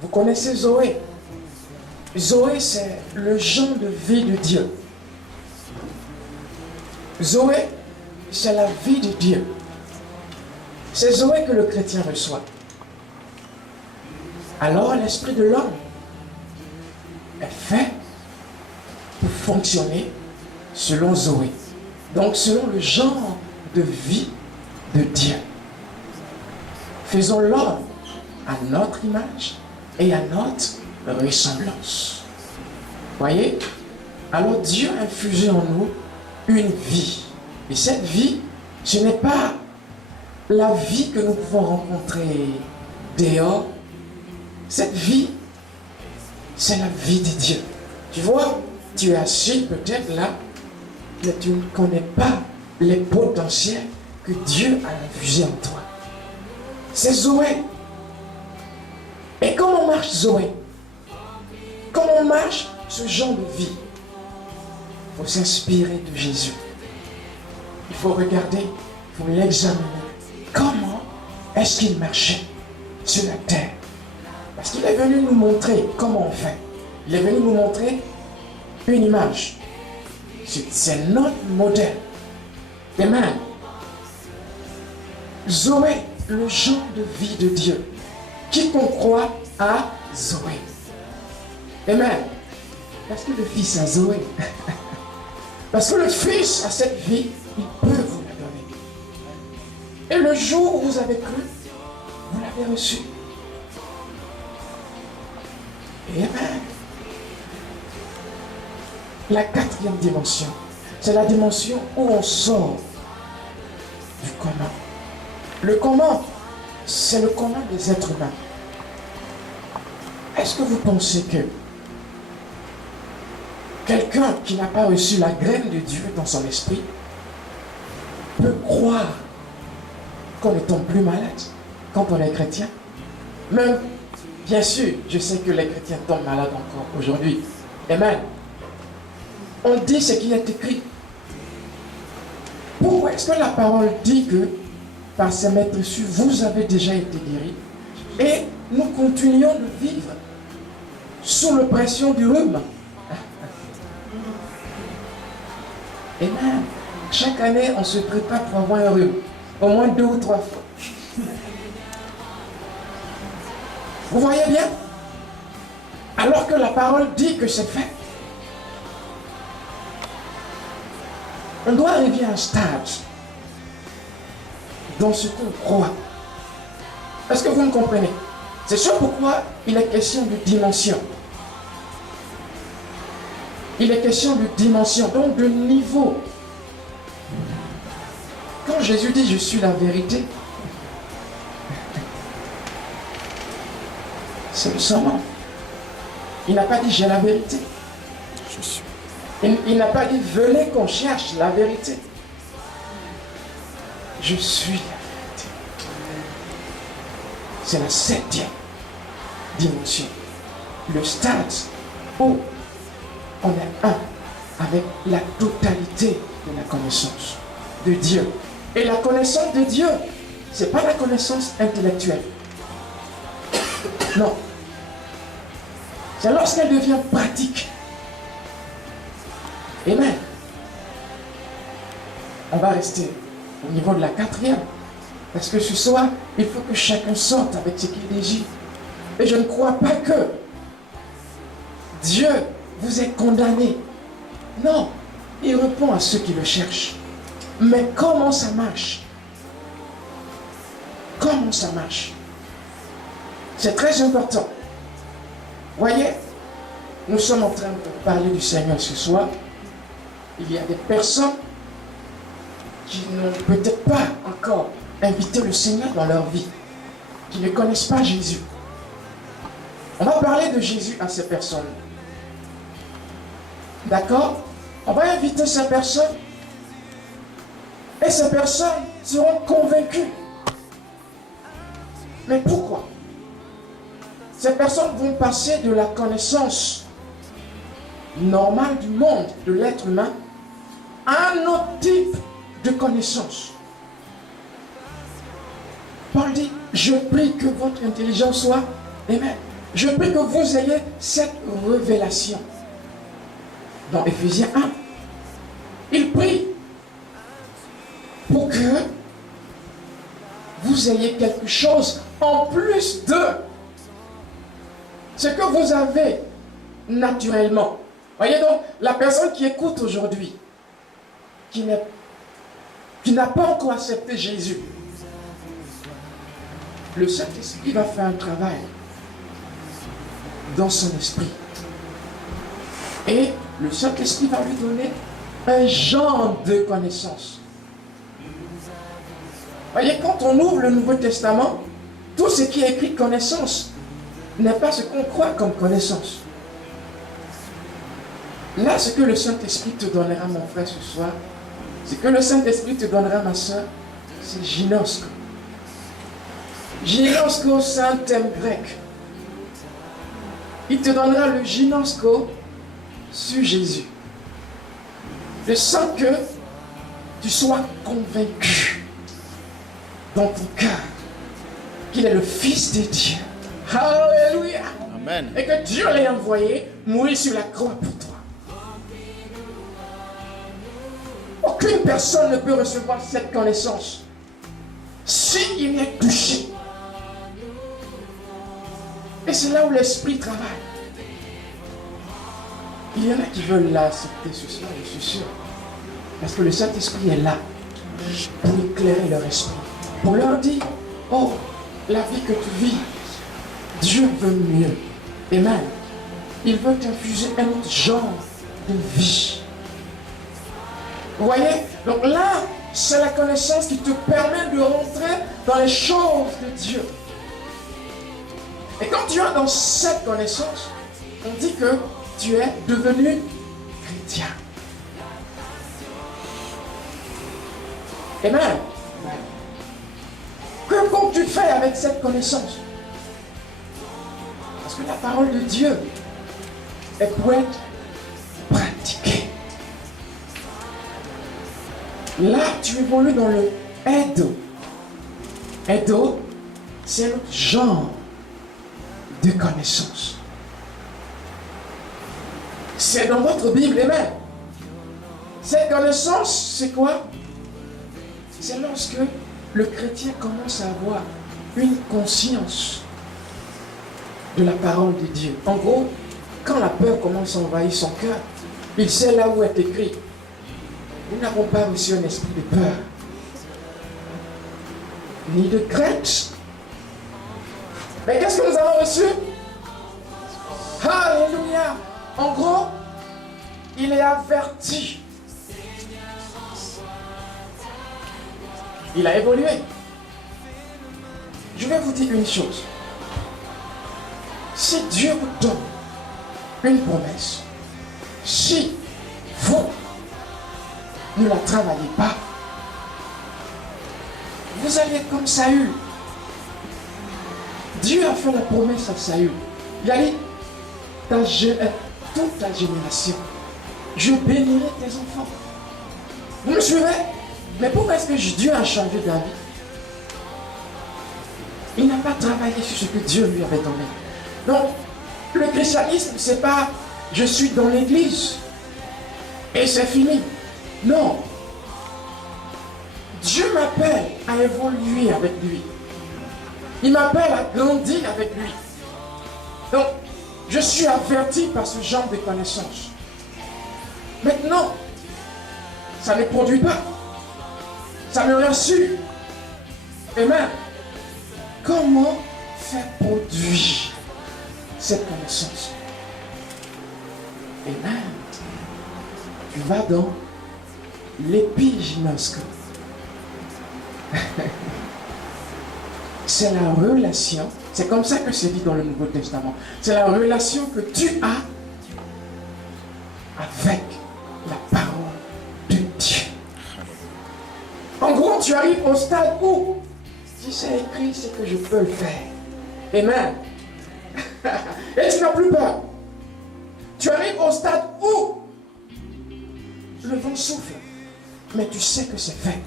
Vous connaissez Zoé? Zoé, c'est le genre de vie de Dieu. Zoé, c'est la vie de Dieu. C'est Zoé que le chrétien reçoit. Alors l'esprit de l'homme est fait pour fonctionner selon Zoé. Donc selon le genre de vie de Dieu. Faisons l'homme à notre image et à notre ressemblance. Voyez? Alors Dieu a infusé en nous une vie. Et cette vie, ce n'est pas la vie que nous pouvons rencontrer dehors. Cette vie, c'est la vie de Dieu. Tu vois, tu es assis peut-être là, mais tu ne connais pas les potentiels que Dieu a infusés en toi. C'est Zoé. Et comment marche Zoé? Comment marche ce genre de vie? Il faut s'inspirer de Jésus. Il faut regarder, il faut l'examiner. Comment est-ce qu'il marchait sur la terre? Parce qu'il est venu nous montrer comment on fait. Il est venu nous montrer une image. C'est notre modèle. Amen. Zoé, le genre de vie de Dieu. Quiconque croit à Zoé. Amen. Parce que le Fils a Zoé. Parce que le Fils a cette vie, il peut vous la donner. Et le jour où vous avez cru, vous l'avez reçu. Amen. La quatrième dimension, c'est la dimension où on sort du comment. Le comment, c'est le comment des êtres humains. Est-ce que vous pensez que quelqu'un qui n'a pas reçu la graine de Dieu dans son esprit peut croire qu'on ne tombe plus malade quand on est chrétien? Même, bien sûr, je sais que les chrétiens tombent malades encore aujourd'hui. Amen. On dit ce qui est écrit. Pourquoi est-ce que la parole dit que par ses maîtres sûrs, vous avez déjà été guéris et nous continuons de vivre sous la pression du rhume? Amen. Chaque année, on se prépare pour avoir un rhume. Au moins 2 ou 3 fois. Vous voyez bien? Alors que la parole dit que c'est fait. On doit arriver à un stade dans ce qu'on croit. Est-ce que vous me comprenez? C'est sûr pourquoi il est question de dimension. Il est question de dimension, donc de niveau. Quand Jésus dit « Je suis la vérité », c'est le serment. Il n'a pas dit « J'ai la vérité ». Je suis. Il n'a pas dit « Venez qu'on cherche la vérité ». Je suis la vérité. C'est la 7e dimension. Le stade où on est un avec la totalité de la connaissance de Dieu. Et la connaissance de Dieu, ce n'est pas la connaissance intellectuelle. Non. C'est lorsqu'elle devient pratique. Amen. On va rester au niveau de la 4e. Parce que ce soir, il faut que chacun sorte avec ce qu'il désire. Et je ne crois pas que Dieu vous ait condamné. Non, il répond à ceux qui le cherchent. Mais comment ça marche? Comment ça marche? C'est très important. Voyez, nous sommes en train de parler du Seigneur ce soir. Il y a des personnes qui n'ont peut-être pas encore invité le Seigneur dans leur vie, qui ne connaissent pas Jésus. On va parler de Jésus à ces personnes. D'accord? On va inviter ces personnes et ces personnes seront convaincues. Mais pourquoi? Ces personnes vont passer de la connaissance normale du monde, de l'être humain, à un autre type de connaissance. Paul dit, je prie que votre intelligence soit, amen, Je prie que vous ayez cette révélation. Dans Éphésiens 1, il prie pour que vous ayez quelque chose en plus de ce que vous avez naturellement. Voyez donc, la personne qui écoute aujourd'hui, qui n'a pas encore accepté Jésus, le Saint-Esprit va faire un travail dans son esprit. Et le Saint-Esprit va lui donner un genre de connaissance. Voyez, quand on ouvre le Nouveau Testament, tout ce qui est écrit connaissance n'est pas ce qu'on croit comme connaissance. Là, ce que le Saint-Esprit te donnera, mon frère, ce soir, ce que le Saint-Esprit te donnera, ma soeur, c'est ginosko. Ginosko, c'est un thème grec. Il te donnera le ginosko sur Jésus. Je sens que tu sois convaincu dans ton cœur qu'il est le Fils de Dieu. Alléluia. Amen. Et que Dieu l'a envoyé mourir sur la croix pour toi. Aucune personne ne peut recevoir cette connaissance s'il y est touché. Et c'est là où l'Esprit travaille. Il y en a qui veulent l'accepter ce soir, je suis sûr. Parce que le Saint-Esprit est là pour éclairer leur esprit. Pour leur dire, oh, la vie que tu vis, Dieu veut mieux. Amen. Il veut t'infuser un autre genre de vie. Vous voyez? Donc là, c'est la connaissance qui te permet de rentrer dans les choses de Dieu. Et quand tu es dans cette connaissance, on dit que tu es devenu chrétien. Amen. Que comptes-tu faire avec cette connaissance? Parce que la parole de Dieu, elle peut être pratiquée. Là, tu évolues dans le Edo. Edo, c'est l'autre genre de connaissance. C'est dans votre Bible, amen. Cette connaissance, c'est quoi? C'est lorsque le chrétien commence à avoir une conscience de la parole de Dieu. En gros, quand la peur commence à envahir son cœur, il sait là où est écrit. Nous n'avons pas reçu un esprit de peur, ni de crainte. Mais qu'est-ce que nous avons reçu? Alléluia! En gros, il est averti. Il a évolué. Je vais vous dire une chose. Si Dieu vous donne une promesse, si vous ne la travaillez pas, vous allez être comme Saül. Dieu a fait la promesse à Saül. Il a dit, toute ta génération, je bénirai tes enfants. Vous me suivez? Mais pourquoi est-ce que Dieu a changé d'avis? Il n'a pas travaillé sur ce que Dieu lui avait donné. Donc, le christianisme, c'est pas je suis dans l'église et c'est fini. Non. Dieu m'appelle à évoluer avec lui. Il m'appelle à grandir avec lui. Donc, je suis averti par ce genre de connaissances. Maintenant, ça ne produit pas. Ça me rassure. Amen. Comment faire produire cette connaissance? Amen. Tu vas dans l'épigynoscope. C'est la relation, c'est comme ça que c'est dit dans le Nouveau Testament. C'est la relation que tu as avec la parole de Dieu. En gros, tu arrives au stade où, si c'est écrit, c'est que je peux le faire. Amen. Et tu n'as plus peur. Tu arrives au stade où le vent souffle, mais tu sais que c'est fait.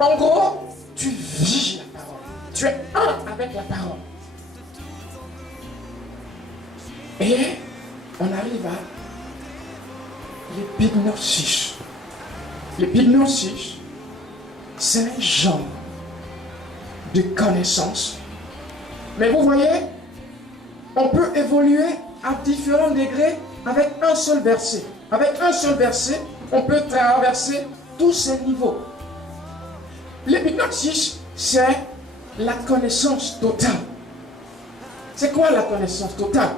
En gros, tu vis la parole. Tu es un avec la parole. Et on arrive à l'épignosis. L'épignosis, c'est un genre de connaissance. Mais vous voyez, on peut évoluer à différents degrés avec un seul verset. Avec un seul verset, on peut traverser tous ces niveaux. L'épignosis, c'est la connaissance totale. C'est quoi la connaissance totale?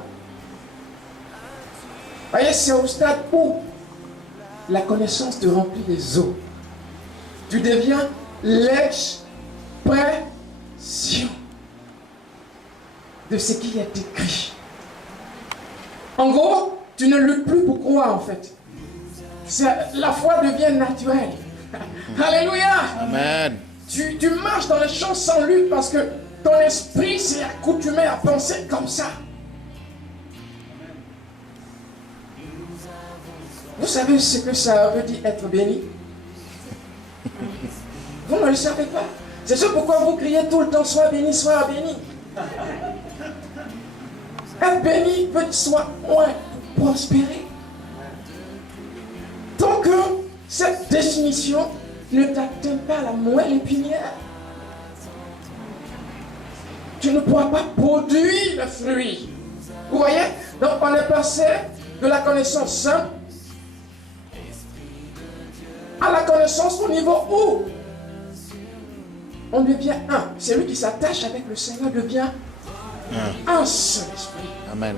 Vous voyez, c'est au stade où la connaissance te remplit les os. Tu deviens l'expression de ce qui est écrit. En gros, tu ne luttes plus pour croire en fait. La foi devient naturelle. Alléluia. Amen. Tu marches dans les champs sans lutte parce que ton esprit s'est accoutumé à penser comme ça. Vous savez ce que ça veut dire être béni? Vous ne le savez pas. C'est ce pourquoi vous criez tout le temps, sois béni, sois béni. Être béni veut dire soit moins prospérer. Tant que cette définition ne t'atteint pas la moelle épinière, tu ne pourras pas produire le fruit. Vous voyez? Donc on est passé de la connaissance simple à la connaissance au niveau où on devient un. Celui qui s'attache avec le Seigneur devient un seul esprit. Amen.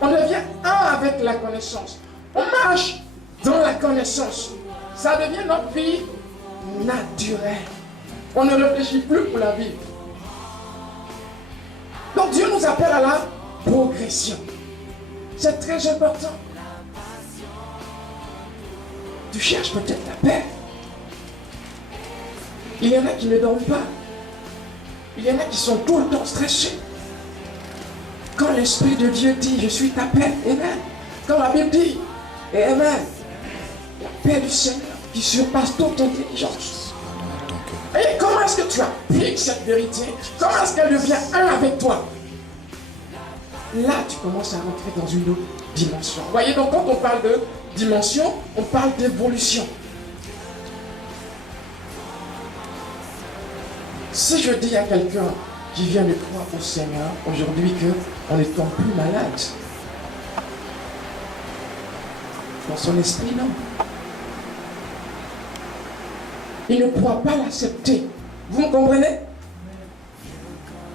On devient un avec la connaissance. On marche dans la connaissance. Ça devient notre vie naturelle. On ne réfléchit plus pour la vivre. Donc Dieu nous appelle à la progression. C'est très important. Tu cherches peut-être la paix. Il y en a qui ne dorment pas. Il y en a qui sont tout le temps stressés. Quand l'Esprit de Dieu dit, je suis ta paix, amen. Quand la Bible dit, amen, la paix du Seigneur qui surpasse toute intelligence. Et comment est-ce que tu appliques cette vérité? Comment est-ce qu'elle devient un avec toi? Là, tu commences à rentrer dans une autre dimension. Vous voyez, donc quand on parle de dimension, on parle d'évolution. Si je dis à quelqu'un qui vient de croire au Seigneur aujourd'hui qu'on ne tombe plus malade, dans son esprit, non. Il ne pourra pas l'accepter. Vous me comprenez?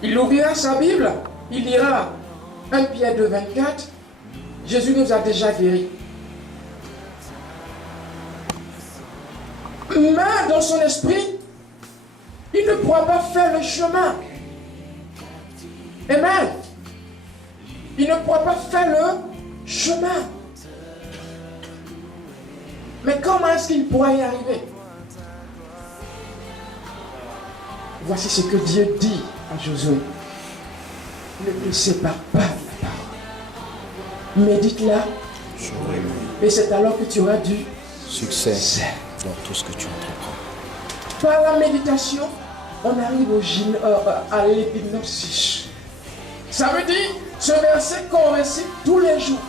Il ouvrira sa Bible, il lira 1 Pierre 2, 24. Jésus nous a déjà guéris. Mais dans son esprit, il ne pourra pas faire le chemin. Amen. Il ne pourra pas faire le chemin. Mais comment est-ce qu'il pourra y arriver? Voici ce que Dieu dit à Josué. Ne te sépare pas de la parole. Médite-la. Et c'est alors que tu auras du Succès dans tout ce que tu entreprends. Par la méditation, on arrive à l'épignosis. Ça veut dire ce verset qu'on récite tous les jours.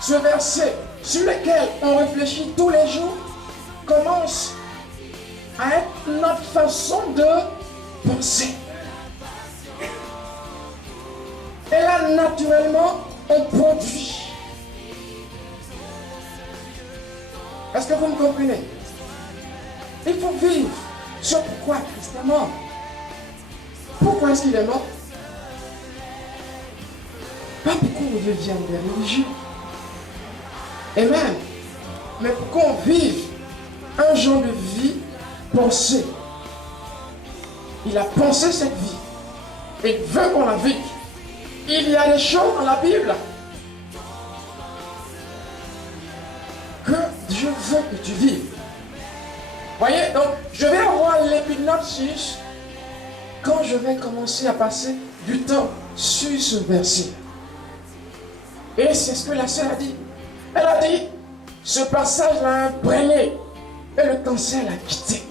Ce verset sur lequel on réfléchit tous les jours commence à être notre façon de penser. Et là, naturellement, on produit. Est-ce que vous me comprenez? Il faut vivre. C'est pourquoi Christ est mort. Pourquoi est-ce qu'il est mort? Pas pour qu'on devienne des religieux. Amen. Mais pour qu'on vive un genre de vie pensée. Il a pensé cette vie. Et il veut qu'on la vive. Il y a des choses dans la Bible que Dieu veut que tu vives. Voyez, donc je vais avoir l'épignosis quand je vais commencer à passer du temps sur ce verset. Et c'est ce que la sœur a dit. Elle a dit, ce passage l'a imprégné et le cancer l'a quitté.